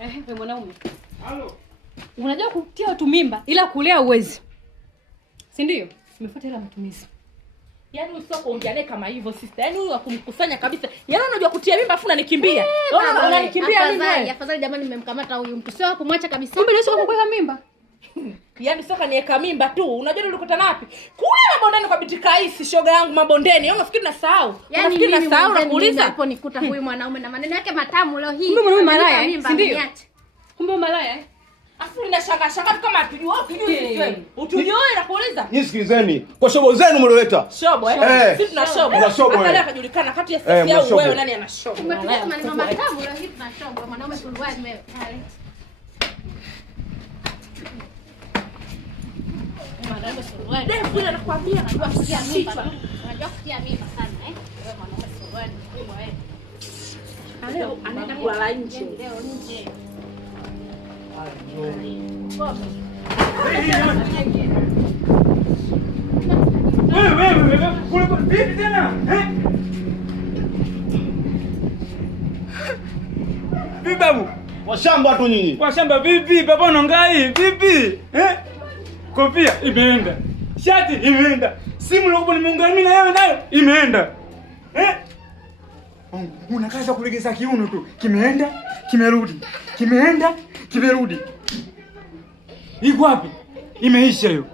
Wewe mwanaume. Halo. Unajua kutia watu mimba ila kulea uwezi. Si ndio? Umefuata ila matumizi. Yaani usio kuongea naye kama hivyo sister. Yaani huyu akumkusanya kabisa. Yaani unajua kutia mimba afu unanikimbia. Unanikimbia mimi. Afadhali jamani nimemkamata huyu mtu. Sio kumwacha kabisa. Kumbe ndio sio kukuweka mimba. Yaani soka niweka mimba tu. Unajua nilikutana wapi? Kule mabondeni kwa binti Kaisi shoga yangu mabondeni. Wewe unafikiri nasahau? Unafikiri nasahau nakuuliza? Hapo nikuta huyu mwanaume na maneno yake matamu leo hii. Kumbe mwanaume malaya, si ndio? Kumbe malaya. Afu ninashangaa kama atujua wewe. Utujue nakuuliza? Nisikilizeni. Kwa shobo zenu mlioleta. Shobo Sisi tuna shobo. Hata akajulikana kati ya sisi au wewe nani ana shobo. Umetupa maneno matamu leo hii tuna shobo. Mwanaume suruali wewe. Mwanaume suruali. Ndio vile nakwambia najua kutia mimba. Unajua kutia mimba sana Wewe mwanaume suruali kubwa wewe. Leo anaenda kulala nje. Leo nje. Wewe vipi tena? Vipi babu? Washamba tu nyinyi. Washamba vipi? Baba unangai vipi? Kofia imeenda. Shati imeenda. Simu lako nimeungana mimi na wewe nayo imeenda. Unakaza kulegeza kiuno tu. Kimeenda, kimerudi. Kimeenda, kimerudi. Iko wapi? Imeisha hiyo.